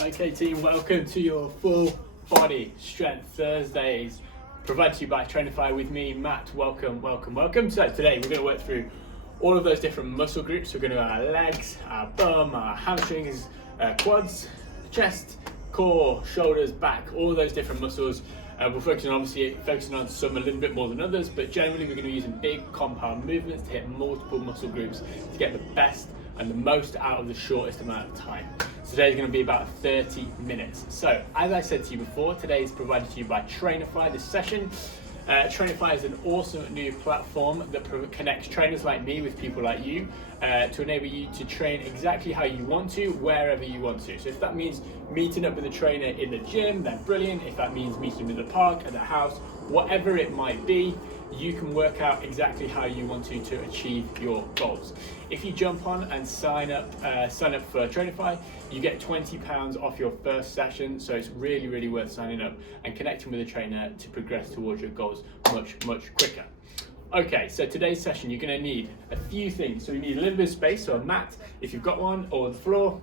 Okay team, welcome to your full body strength Thursdays, provided to you by Trainify with me, Matt. Welcome. So today we're going to work through all of those different muscle groups. We're going to do our legs, our bum, our hamstrings, quads, chest, core, shoulders, back, all of those different muscles. We're focusing on some a little bit more than others, but generally we're going to be using big compound movements to hit multiple muscle groups to get the best and the most out of the shortest amount of time. So today's going to be about 30 minutes. So as I said to you before, today is provided to you by Trainify. This session, Trainify is an awesome new platform that connects trainers like me with people like you to enable you to train exactly how you want to, wherever you want to. So if that means meeting up with a trainer in the gym, then brilliant. If that means meeting in the park, at the house, whatever it might be, you can work out exactly how you want to achieve your goals. If you jump on and sign up for Trainify, you get £20 off your first session. So it's really worth signing up and connecting with a trainer to progress towards your goals much quicker. Okay, so today's session, you're going to need a few things. So you need a little bit of space, so a mat if you've got one, or the floor,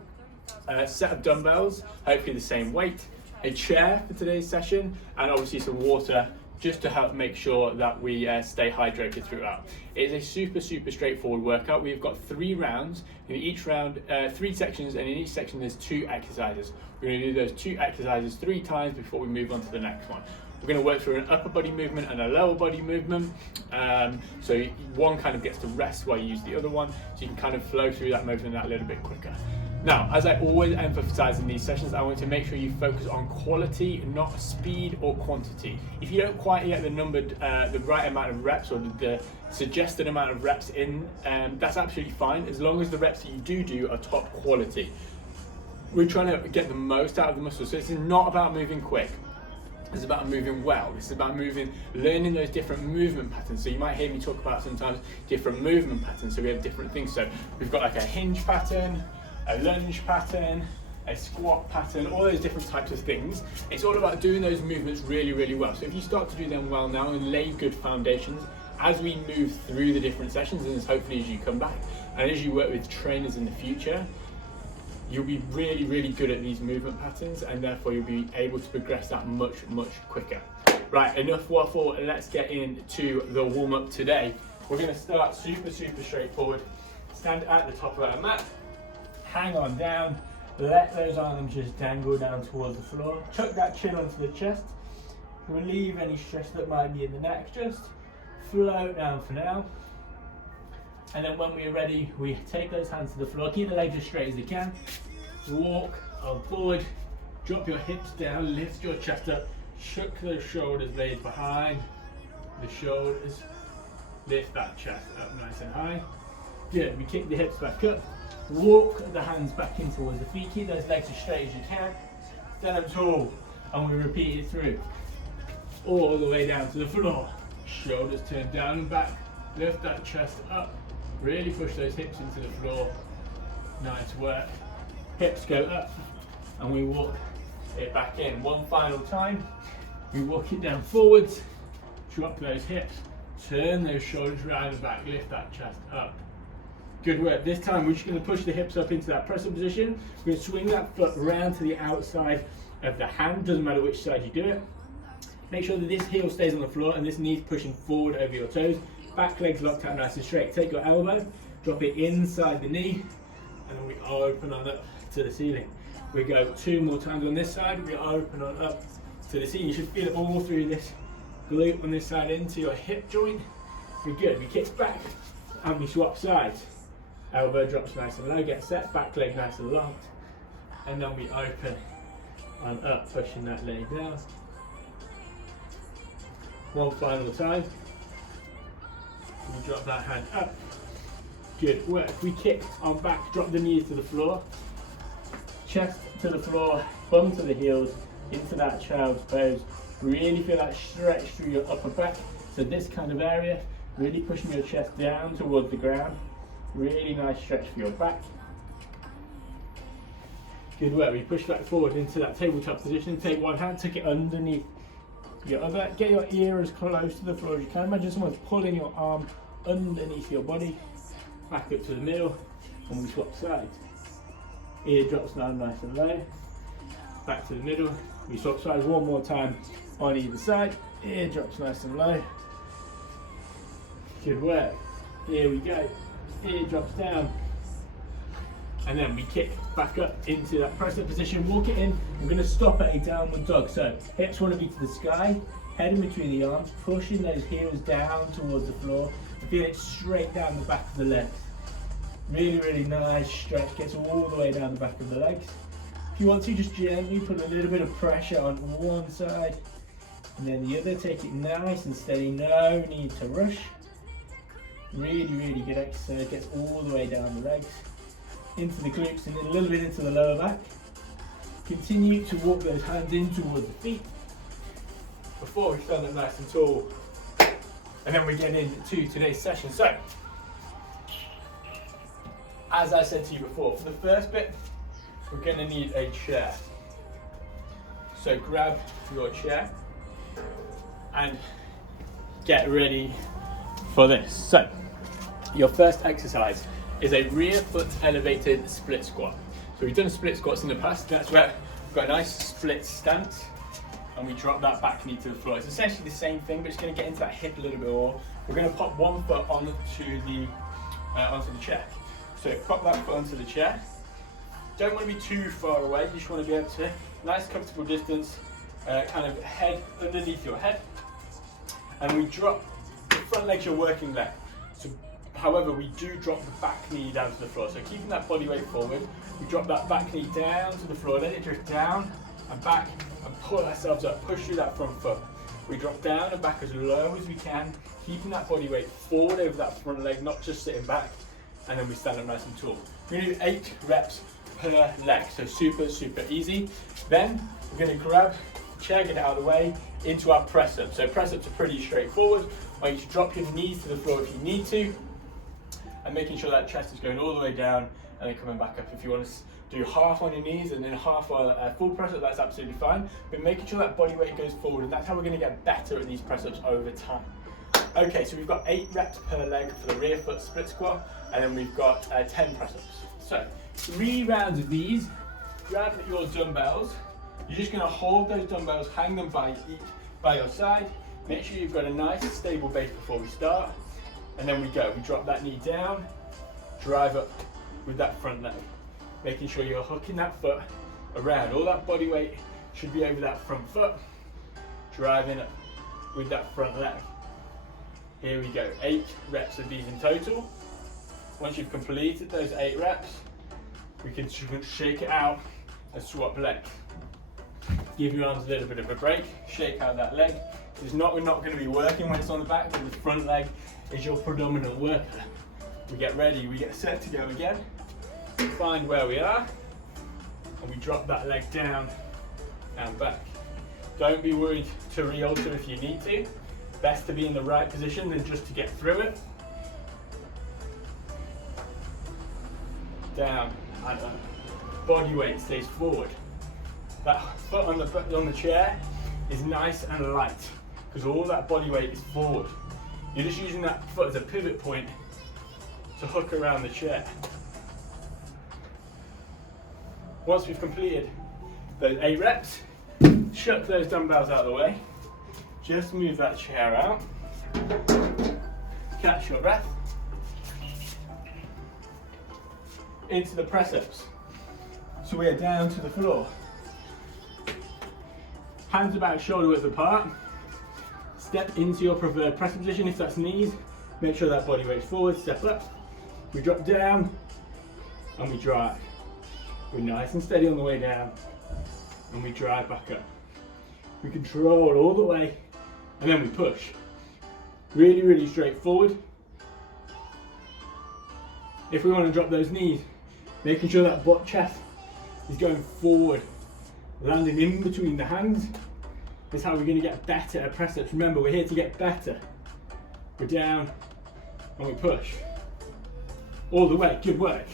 a set of dumbbells, hopefully the same weight, a chair for today's session, and obviously some water, just to help make sure that we stay hydrated throughout. It is a super straightforward workout. We've got 3 rounds, in each round 3 sections, and in each section there's 2 exercises. We're going to do those 2 exercises 3 times before we move on to the next one. We're going to work through an upper body movement and a lower body movement. So one kind of gets to rest while you use the other one, so you can kind of flow through that movement that little bit quicker. Now, as I always emphasize in these sessions, I want to make sure you focus on quality, not speed or quantity. If you don't quite get the right amount of reps or the suggested amount of reps in, that's absolutely fine, as long as the reps that you do are top quality. We're trying to get the most out of the muscle, so this is not about moving quick. It's about moving well. This is about learning those different movement patterns. So you might hear me talk about sometimes different movement patterns. So we have different things. So we've got like a hinge pattern, a lunge pattern, a squat pattern, all those different types of things. It's all about doing those movements really well. So if you start to do them well now and lay good foundations, as we move through the different sessions, and hopefully as you come back, and as you work with trainers in the future, you'll be really good at these movement patterns, and therefore you'll be able to progress that much quicker. Right, enough waffle, let's get into the warm-up today. We're going to start super straightforward. Stand at the top of our mat, hang on down, let those arms just dangle down towards the floor, tuck that chin onto the chest, relieve any stress that might be in the neck, just float down for now. And then when we're ready, we take those hands to the floor, keep the legs as straight as you can, walk on forward, drop your hips down, lift your chest up, shuck those shoulders blades behind the shoulders, lift that chest up nice and high. Good, we kick the hips back up, walk the hands back in towards the feet, keep those legs as straight as you can, stand up tall, and we repeat it through, all the way down to the floor, shoulders turn down and back, lift that chest up, really push those hips into the floor, nice work, hips go up, and we walk it back in. One final time, we walk it down forwards, drop those hips, turn those shoulders around and back, lift that chest up. Good work. This time we're just going to push the hips up into that press-up position. We're going to swing that foot round to the outside of the hand, doesn't matter which side you do it. Make sure that this heel stays on the floor and this knee's pushing forward over your toes. Back legs locked out nice and straight. Take your elbow, drop it inside the knee, and then we open on up to the ceiling. We go 2 more times on this side, we open on up to the ceiling. You should feel it all through this glute on this side into your hip joint. We're good. We kick back and we swap sides. Elbow drops nice and low, get set, back leg nice and locked, and then we open on up, pushing that leg down. One final time. We drop that hand up. Good work. We kick on back, drop the knees to the floor, chest to the floor, bum to the heels, into that child's pose. Really feel that stretch through your upper back. So this kind of area, really pushing your chest down towards the ground. Really nice stretch for your back. Good work. We push that forward into that tabletop position. Take one hand, tuck it underneath your other. Get your ear as close to the floor as you can. Imagine someone's pulling your arm underneath your body. Back up to the middle, and we swap sides. Ear drops down nice and low. back to the middle. We swap sides one more time on either side. Ear drops nice and low. Good work. Here we go. Ear drops down. And then we kick back up into that press up position, walk it in. We're going to stop at a downward dog. So hips want to be to the sky, head in between the arms, pushing those heels down towards the floor. Feel it straight down the back of the legs. Really, really nice stretch, gets all the way down the back of the legs. If you want to, just gently put a little bit of pressure on one side and then the other. Take it nice and steady, no need to rush. Really, really good exercise, gets all the way down the legs, into the glutes and then a little bit into the lower back. Continue to walk those hands in towards the feet before we stand up nice and tall. And then we get into today's session. So, as I said to you before, for the first bit, we're going to need a chair. So grab your chair and get ready for this. So, your first exercise is a rear foot elevated split squat. So we've done split squats in the past. That's where we've got a nice split stance and we drop that back knee to the floor. It's essentially the same thing, but it's going to get into that hip a little bit more. We're going to pop one foot onto the chair. So pop that foot onto the chair. Don't want to be too far away. You just want to be able to, nice comfortable distance, kind of head underneath your head. And we drop the front leg's your working leg. So, however, we do drop the back knee down to the floor. So keeping that body weight forward, we drop that back knee down to the floor, let it drift down and back and pull ourselves up, push through that front foot. We drop down and back as low as we can, keeping that body weight forward over that front leg, not just sitting back, and then we stand up nice and tall. We're gonna do 8 reps per leg, so super, super easy. Then we're gonna grab the chair, get it out of the way, into our press ups. So press ups are pretty straightforward. I want you to drop your knees to the floor if you need to, and making sure that chest is going all the way down and then coming back up. If you want to do half on your knees and then half on a full press up, that's absolutely fine. But making sure that body weight goes forward, and that's how we're going to get better at these press ups over time. Okay, so we've got 8 reps per leg for the rear foot split squat, and then we've got 10 press ups. So 3 rounds of these. Grab your dumbbells. You're just going to hold those dumbbells, hang them by your side. Make sure you've got a nice stable base before we start. And then we go. We drop that knee down, drive up with that front leg. Making sure you're hooking that foot around. All that body weight should be over that front foot. Driving up with that front leg. Here we go. 8 reps of these in total. Once you've completed those 8 reps, we can shake it out and swap legs. Give your arms a little bit of a break. Shake out that leg. We're not going to be working when it's on the back, but the front leg is your predominant worker. We get ready, we get set to go again. Find where we are, and we drop that leg down and back. Don't be worried to re-alter if you need to. Best to be in the right position than just to get through it. Down and up. Body weight stays forward. That foot on the chair is nice and light because all that body weight is forward. You're just using that foot as a pivot point to hook around the chair. Once we've completed those 8 reps, chuck those dumbbells out of the way. Just move that chair out. Catch your breath. Into the press ups. So we are down to the floor. Hands about shoulder width apart. Step into your preferred press position. If that's knees, make sure that body weight's forward. Step up. We drop down and we drive. We're nice and steady on the way down and we drive back up. We control all the way and then we push. Really, really straightforward. If we want to drop those knees, making sure that butt chest is going forward, landing in between the hands. That's how we're going to get better at press ups. Remember, we're here to get better. We're down and we push. All the way, good work.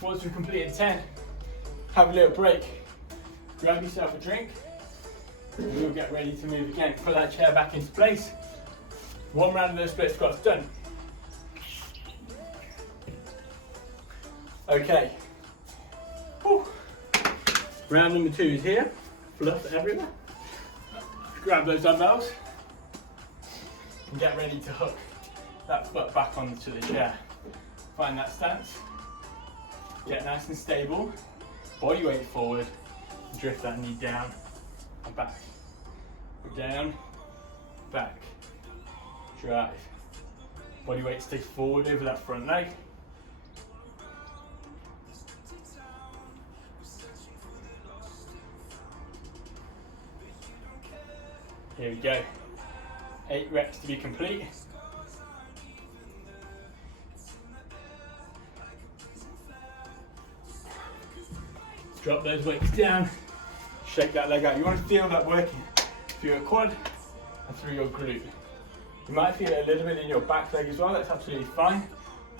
Once we've completed 10, have a little break. Grab yourself a drink. And we'll get ready to move again. Put that chair back into place. 1 round of those split squats done. Okay. Whew. Round number 2 is here. Fluff everywhere. Grab those dumbbells and get ready to hook that foot back onto the chair. Find that stance. Get nice and stable. Body weight forward. Drift that knee down and back. Down, back. Drive. Body weight stays forward over that front leg. Here we go. 8 reps to be complete. Drop those weights down. Shake that leg out. You want to feel that working through your quad and through your glute. You might feel it a little bit in your back leg as well. That's absolutely fine,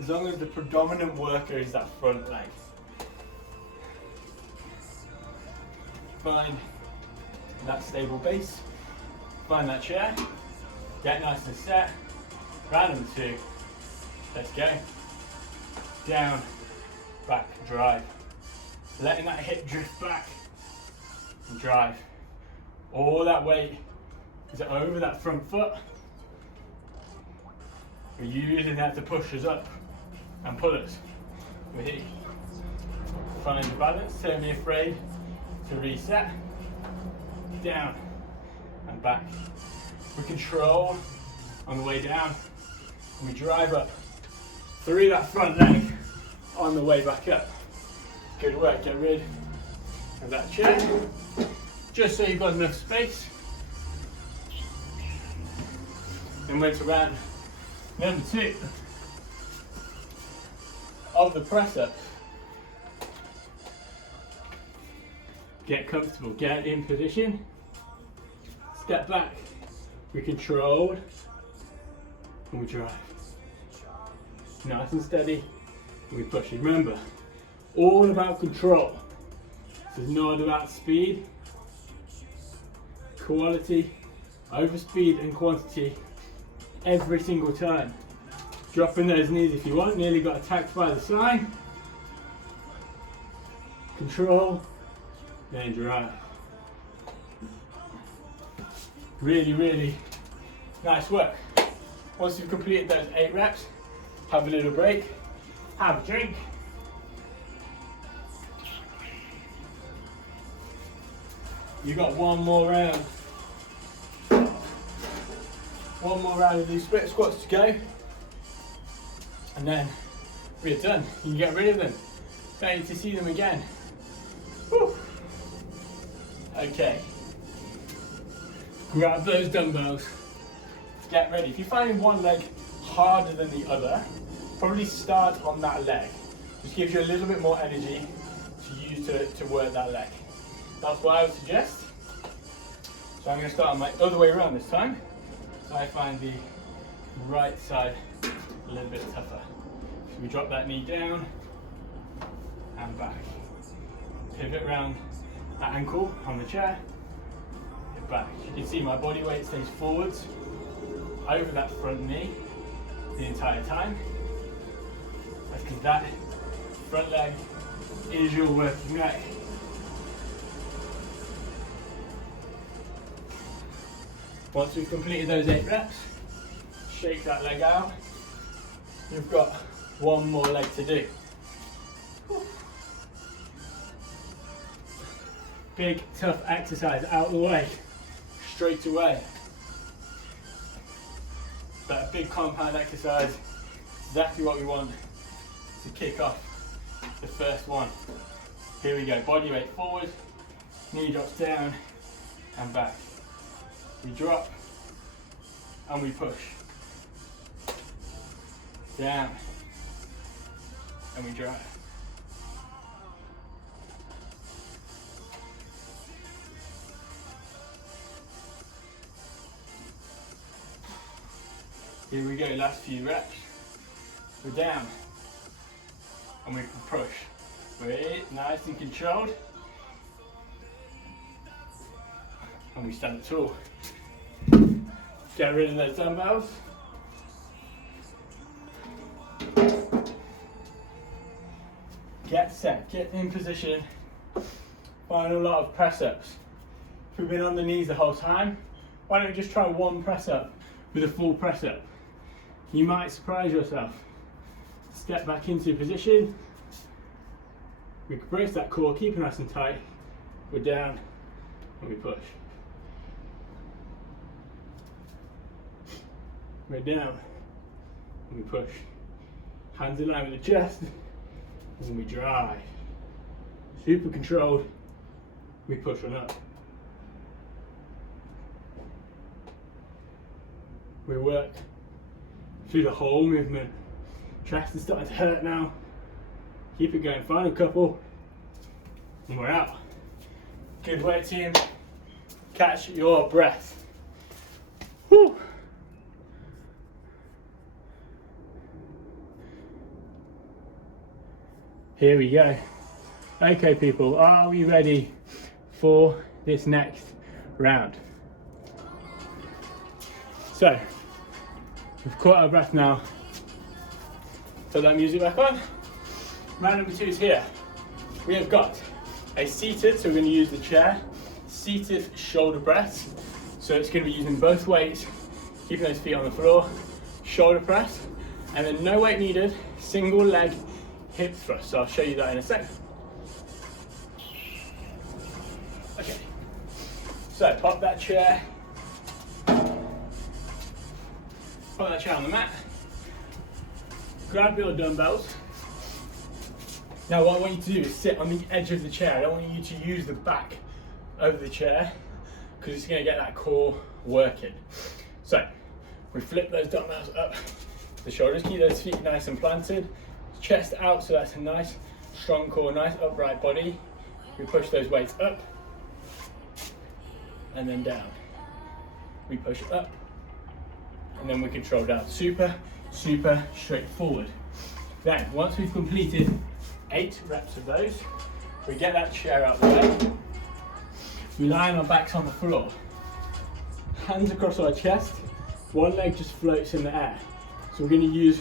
as long as the predominant worker is that front leg. Find that stable base. Find that chair. Get nice and set. Round number 2. Let's go. Down, back, drive. Letting that hip drift back and drive. All that weight is over that front foot. We're using that to push us up and pull us. We're here. Find the balance. Don't be afraid to reset. Down and back. We control on the way down. And we drive up through that front leg on the way back up. Good work. Get rid of that chair. Just so you've got enough space. And went around number 2 of the press up. Get comfortable, get in position, step back, we control, and we drive. Nice and steady, and we push. Remember, all about control. This is not about speed, quality, over speed and quantity every single time. Dropping those knees if you want. Nearly got attacked by the sign. Control, then drive. Really, really nice work. Once you've completed those 8 reps, have a little break, have a drink. You got one more round. One more round of these split squats to go. And then we're done. You can get rid of them. Don't need to see them again. Whew. Okay. Grab those dumbbells. Get ready. If you're finding one leg harder than the other, probably start on that leg. Just gives you a little bit more energy to use to work that leg. That's what I would suggest. So I'm going to start on my other way around this time. So I find the right side a little bit tougher. So we drop that knee down and back. Pivot around that ankle on the chair, hip back. You can see my body weight stays forwards over that front knee the entire time. That's because that front leg is your working leg. Once we've completed those 8 reps, shake that leg out. You've got one more leg to do. Big, tough exercise out of the way, straight away. That big compound exercise, exactly what we want to kick off the first one. Here we go, body weight forward, knee drops down and back. We drop and we push. Down and we drive. Here we go, last few reps. We're down and we can push. Wait, nice and controlled. And we stand tall. Get rid of those dumbbells. Get set, get in position Final lot of press ups. If we've been on the knees the whole time, why don't we just try one press up with a full press up? You might surprise yourself. Step back into position. We brace that core, keep it nice and tight. We're down and we push. We're down and we push. Hands in line with the chest and we drive. Super controlled. We push on up. We work through the whole movement. Chest is starting to hurt now. Keep it going. Final couple. And we're out. Good work, team. Catch your breath. Whew. Here we go. Okay, people, are we ready for this next round? So, we've caught our breath now. Put that music back on. Round number 2 is here. We have got a seated, so we're going to use the chair, seated shoulder press. So it's going to be using both weights, keeping those feet on the floor, shoulder press, and then no weight needed, single leg hip thrust. So I'll show you that in a second. Okay, so pop that chair on the mat, grab your dumbbells. Now what I want you to do is sit on the edge of the chair. I don't want you to use the back of the chair because it's going to get that core working. So we flip those dumbbells up the shoulders, keep those feet nice and planted, chest out, so that's a nice strong core, nice upright body. We push those weights up and then down. We push up and then we control down. Super straightforward. Then once we've completed 8 reps of those, we get that chair out of the way. We lie on our backs on the floor, hands across our chest, one leg just floats in the air. So we're going to use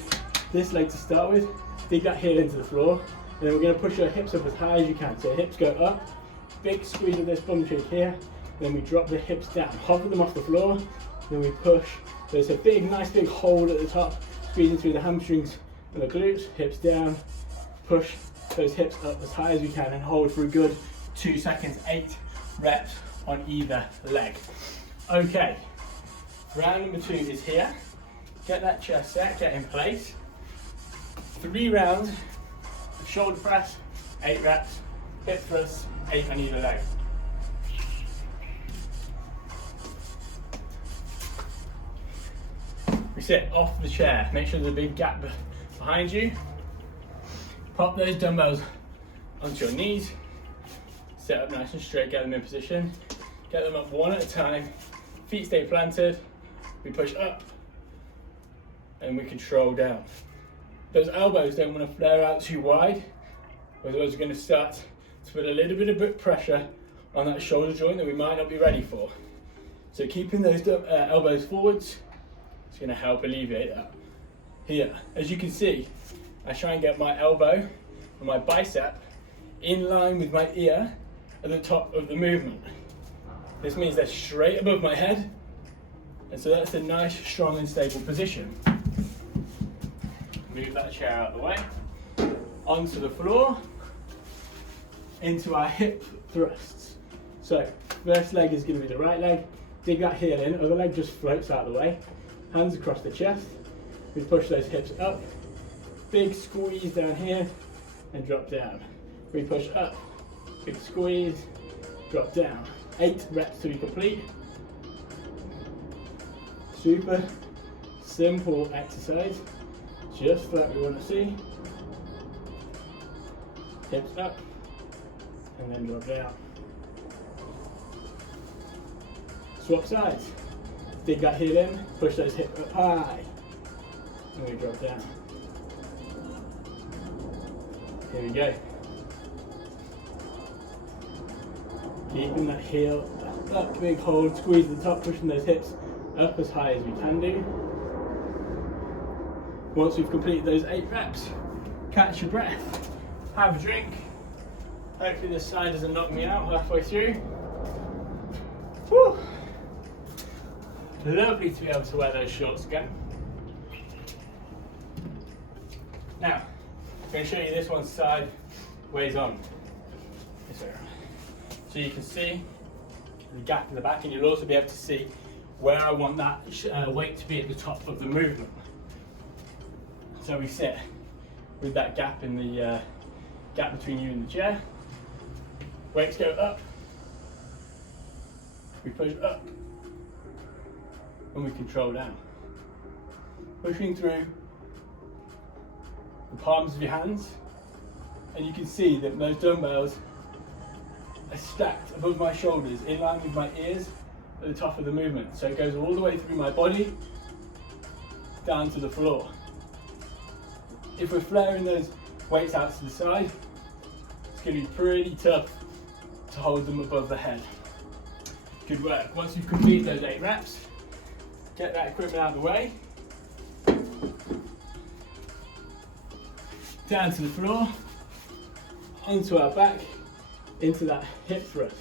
this leg to start with, dig that heel into the floor, and then we're going to push our hips up as high as you can. So hips go up, big squeeze of this bum cheek here, then we drop the hips down, hover them off the floor, then we push. There's a big, nice big hold at the top, squeezing through the hamstrings and the glutes, hips down, push those hips up as high as we can and hold for a good 2 seconds, 8 reps on either leg. Okay, round number 2 is here. Get that chest set, get in place. 3 rounds of shoulder press, 8 reps, hip thrust, 8 on either leg. We sit off the chair, make sure there's a big gap behind you. Pop those dumbbells onto your knees, sit up nice and straight, get them in position, get them up one at a time, feet stay planted, we push up and we control down. Those elbows don't want to flare out too wide, otherwise we're going to start to put a little bit of pressure on that shoulder joint that we might not be ready for. So keeping those elbows forwards is going to help alleviate that. Here, as you can see, I try and get my elbow and my bicep in line with my ear at the top of the movement. This means they're straight above my head, and so that's a nice, strong and stable position. Move that chair out of the way, onto the floor, into our hip thrusts. So, first leg is going to be the right leg, dig that heel in, other leg just floats out of the way, hands across the chest, we push those hips up, big squeeze down here, and drop down. We push up, big squeeze, drop down. 8 reps to be complete. Super simple exercise, just like we want to see. Hips up, and then drop down. Swap sides. Dig that heel in, push those hips up high, and we drop down. Here we go. Keeping that heel up, big hold, squeeze the top, pushing those hips up as high as we can do. Once we've completed those 8 reps, catch your breath, have a drink, Hopefully this side doesn't knock me out halfway through. Whew. Lovely to be able to wear those shorts again. Now, I'm going to show you this one sideways on. So you can see the gap in the back, and you'll also be able to see where I want that weight to be at the top of the movement. So we sit with that gap in the gap between you and the chair. Weights go up, we push up, and we control down. Pushing through the palms of your hands, and you can see that those dumbbells are stacked above my shoulders in line with my ears at the top of the movement. So it goes all the way through my body down to the floor. If we're flaring those weights out to the side, it's going to be pretty tough to hold them above the head. Good work. Once you've completed those 8 reps, get that equipment out of the way. Down to the floor, onto our back, into that hip thrust.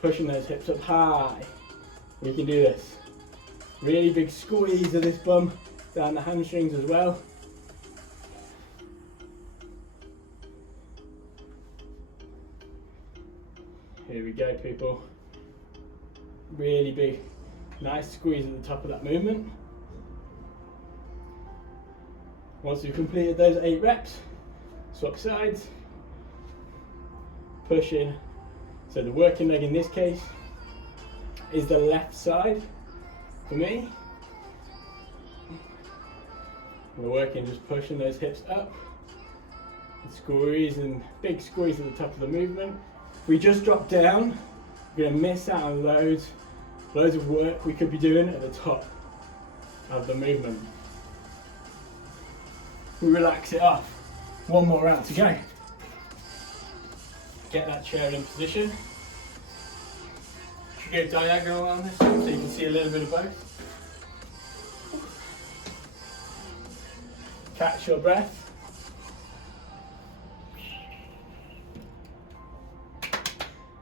Pushing those hips up high. We can do this. Really big squeeze of this bum down the hamstrings as well. Here we go, people. Really big, nice squeeze at the top of that movement. Once you've completed those 8 reps, swap sides, push in. So the working leg in this case is the left side for me. We're working, just pushing those hips up, and squeezing, big squeeze at the top of the movement. If we just drop down, we're going to miss out on loads of work we could be doing at the top of the movement. We relax it off. One more round to go. Get that chair in position. Should go diagonal on this one so you can see a little bit of both. Catch your breath.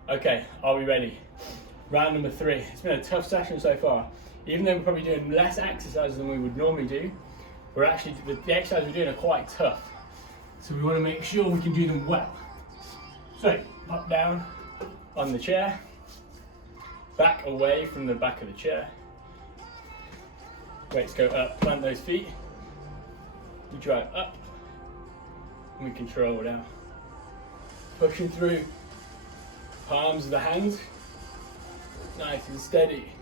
Okay, are we ready? Round number 3. It's been a tough session so far. Even though we're probably doing less exercises than we would normally do, we're actually, the exercises we're doing are quite tough. So we want to make sure we can do them well. So, pop down on the chair, back away from the back of the chair. Weights go up, plant those feet. We drive up, and we control down. Pushing through palms of the hands, nice and steady.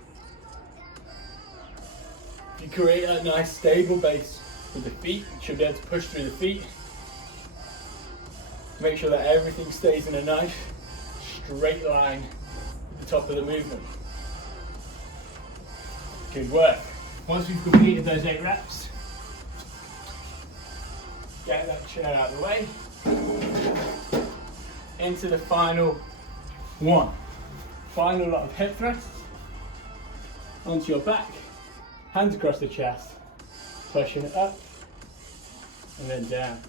If you create a nice stable base with the feet, you should be able to push through the feet. Make sure that everything stays in a nice straight line at the top of the movement. Good work. Once we've completed those 8 reps, get that chair out of the way. Into the final one. Final lot of hip thrusts. Onto your back, hands across the chest, pushing it up and then down.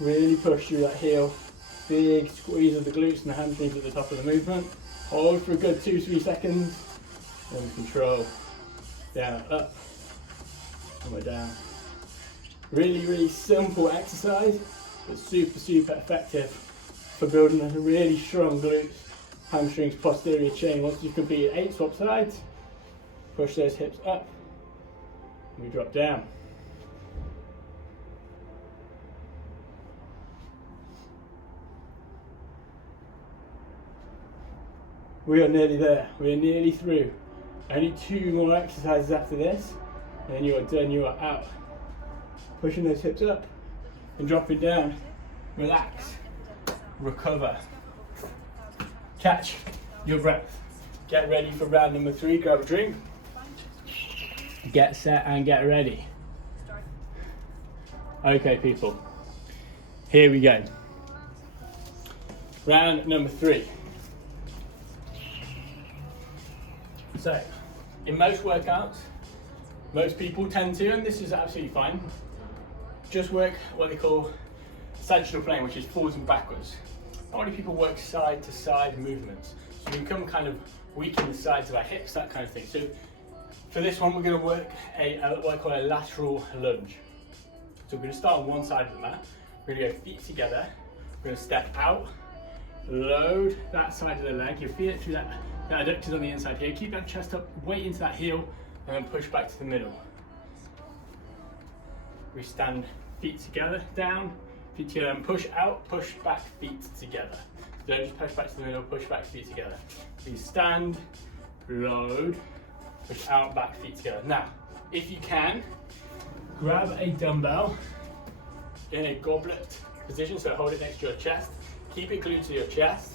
Really push through that heel. Big squeeze of the glutes and the hamstrings at the top of the movement. Hold for a good 2-3 seconds. Then control. Down, up, and we're down. Really simple exercise, but super effective for building a really strong glutes, hamstrings, posterior chain. Once you've completed 8 swap sides, push those hips up, and we drop down. We are nearly there. We are nearly through. Only 2 more exercises after this, and then you are done. You are out. Pushing those hips up and dropping down. Relax. Recover. Catch your breath. Get ready for round number 3. Grab a drink. Get set and get ready. Okay, people. Here we go. Round number 3. So, in most workouts, most people tend to, and this is absolutely fine, just work what they call sagittal plane, which is forwards and backwards. Not many people work side to side movements, so we become kind of weak in the sides of our hips, that kind of thing. So for this one, we're going to work what I call a lateral lunge. So we're going to start on one side of the mat. We're going to go feet together. We're going to step out, load that side of the leg. You feel it through that adductors on the inside here. Keep that chest up, weight into that heel, and then push back to the middle. We stand feet together, down, feet together, and push out, push back, feet together. Don't just push back to the middle, push back, feet together. We stand, load, push out, back, feet together. Now, if you can, grab a dumbbell in a goblet position, so hold it next to your chest. Keep it glued to your chest.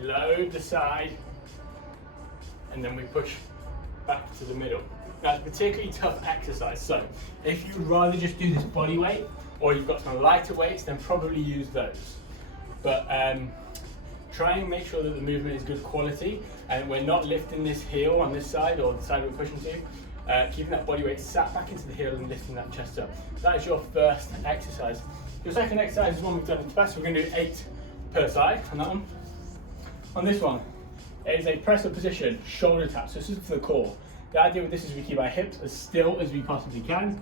Load the side, and then we push back to the middle. Now, it's a particularly tough exercise, so if you'd rather just do this body weight, or you've got some lighter weights, then probably use those. But try and make sure that the movement is good quality, and we're not lifting this heel on this side, or the side we're pushing to. Keeping that body weight sat back into the heel and lifting that chest up. That is your first exercise. Your second exercise is one we've done in the past. We're going to do 8 per side on that one. On this one, it is a press-up position, shoulder tap. So this is for the core. The idea with this is we keep our hips as still as we possibly can.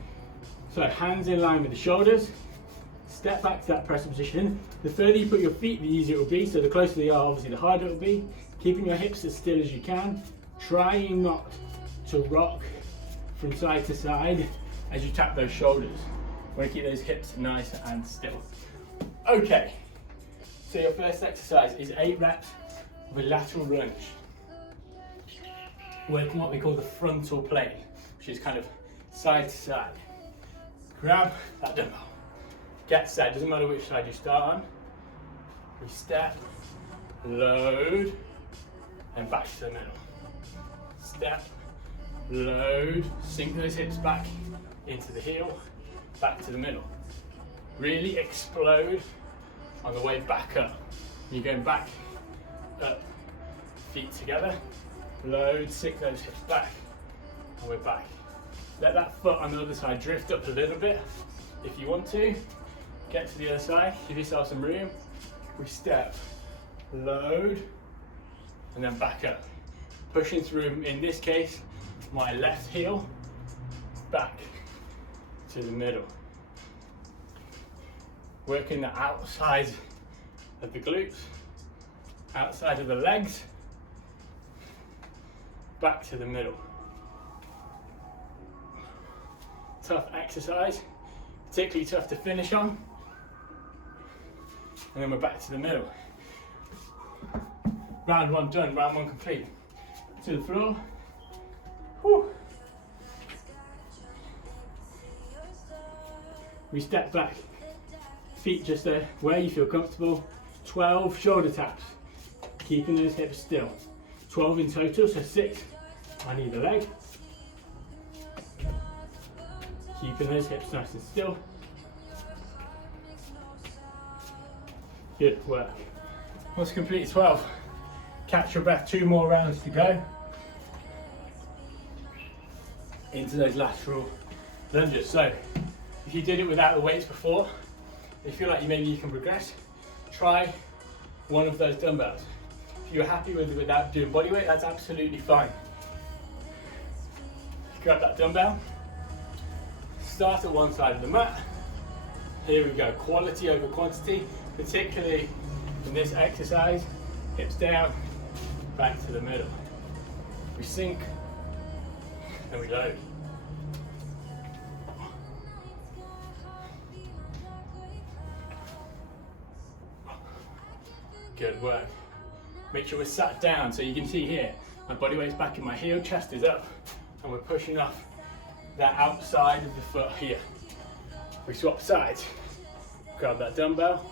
So hands in line with the shoulders. Step back to that press-up position. The further you put your feet, the easier it will be. So the closer they are, obviously, the harder it will be. Keeping your hips as still as you can. Trying not to rock from side to side as you tap those shoulders. You want to keep those hips nice and still. Okay, so your first exercise is 8 reps of a lateral lunge. Working what we call the frontal plane, which is kind of side to side. Grab that dumbbell. Get set, doesn't matter which side you start on. We step, load, and back to the middle. Step, load, sink those hips back into the heel, back to the middle. Really explode on the way back up. You're going back, up, feet together, load, sink those hips back, and we're back. Let that foot on the other side drift up a little bit if you want to. Get to the other side, give yourself some room. We step, load, and then back up. Pushing through, in this case, my left heel, back to the middle. Working the outside of the glutes, outside of the legs, back to the middle. Tough exercise, particularly tough to finish on. And then we're back to the middle. Round 1 done, round 1 complete. To the floor. Whew. We step back, feet just there, where you feel comfortable. 12 shoulder taps, keeping those hips still. 12 in total, so 6 on either leg. Keeping those hips nice and still. Good work. Once completed 12, catch your breath, 2 more rounds to go. Into those lateral lunges. So, if you did it without the weights before, if you feel like maybe you can progress, try one of those dumbbells. If you're happy with it without doing body weight, that's absolutely fine. Grab that dumbbell, start at one side of the mat. Here we go, quality over quantity, particularly in this exercise. Hips down, back to the middle. We sink, and we load. Good work. Make sure we're sat down, so you can see here, my body weight's back in my heel, chest is up, and we're pushing off that outside of the foot here. We swap sides, grab that dumbbell,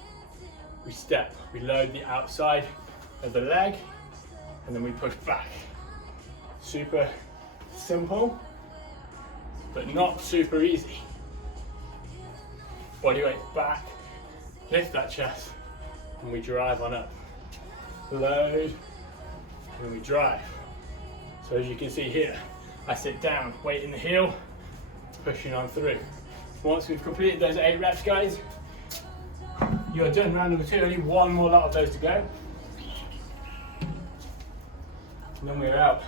we step, we load the outside of the leg, and then we push back. Super simple, but not super easy. Body weight back, lift that chest, and we drive on up. Load, and we drive. So as you can see here, I sit down, weight in the heel, pushing on through. Once we've completed those 8 reps, guys, You're done, round number 2, only one more lot of those to go. And then we're out.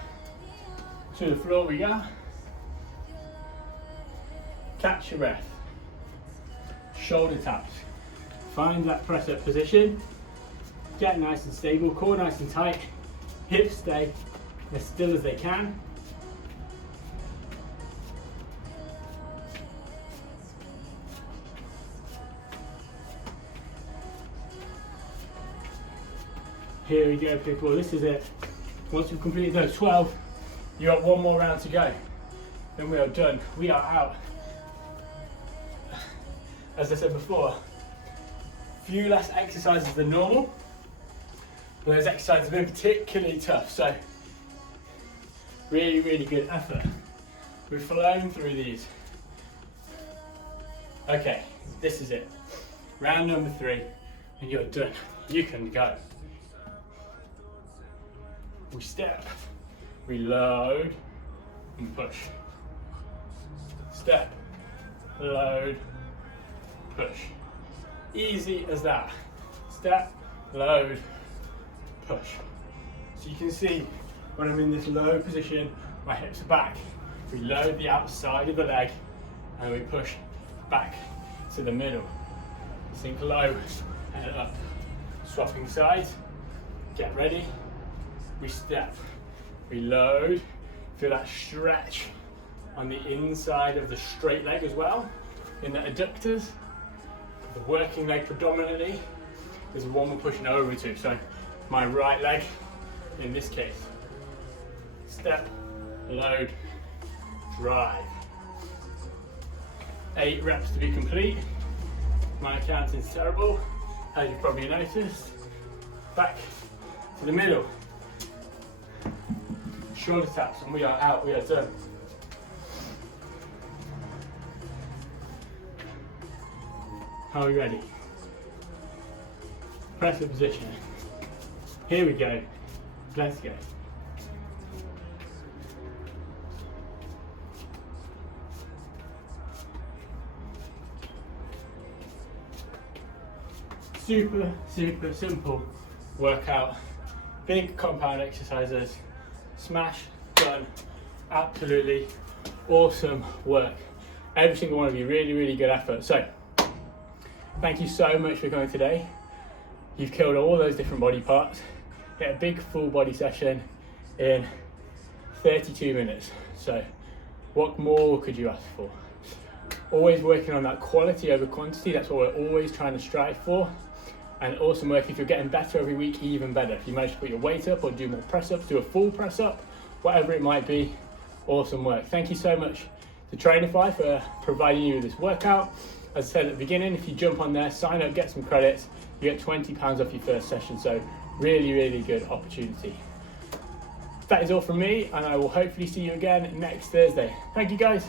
To the floor we go. Catch your breath. Shoulder taps. Find that press up position. Get nice and stable, core nice and tight. Hips stay as still as they can. Here we go, people, this is it. Once we've completed those 12, you got one more round to go. Then we are done, we are out. As I said before, few less exercises than normal. But those exercises have been particularly tough, so really, really good effort. We've flown through these. Okay, this is it. Round number 3, and you're done. You can go. We step, we load, and push. Step, load, push. Easy as that. Step, load, push. So you can see when I'm in this low position, my hips are back. We load the outside of the leg and we push back to the middle. Sink low and up. Swapping sides, get ready. We step, we load, feel that stretch on the inside of the straight leg as well, in the adductors. The working leg predominantly is the one we're pushing over to, so my right leg in this case. Step, load, drive. 8 reps to be complete. My accounting's terrible, as you've probably noticed. Back to the middle. Shoulder taps, and we are out, we are done. Are we ready? Press the position. Here we go. Let's go. Super, super simple workout. Big compound exercises. Smash, done. Absolutely awesome work. Every single one of you, really, really good effort. So, thank you so much for coming today. You've killed all those different body parts. Get a big full body session in 32 minutes. So, what more could you ask for? Always working on that quality over quantity. That's what we're always trying to strive for. And awesome work. If you're getting better every week, even better. If you manage to put your weight up or do more press ups, do a full press up, whatever it might be, awesome work. Thank you so much to Trainify for providing you with this workout. As I said at the beginning, if you jump on there, sign up, get some credits, you get £20 off your first session. So really, really good opportunity. That is all from me, and I will hopefully see you again next Thursday. Thank you guys.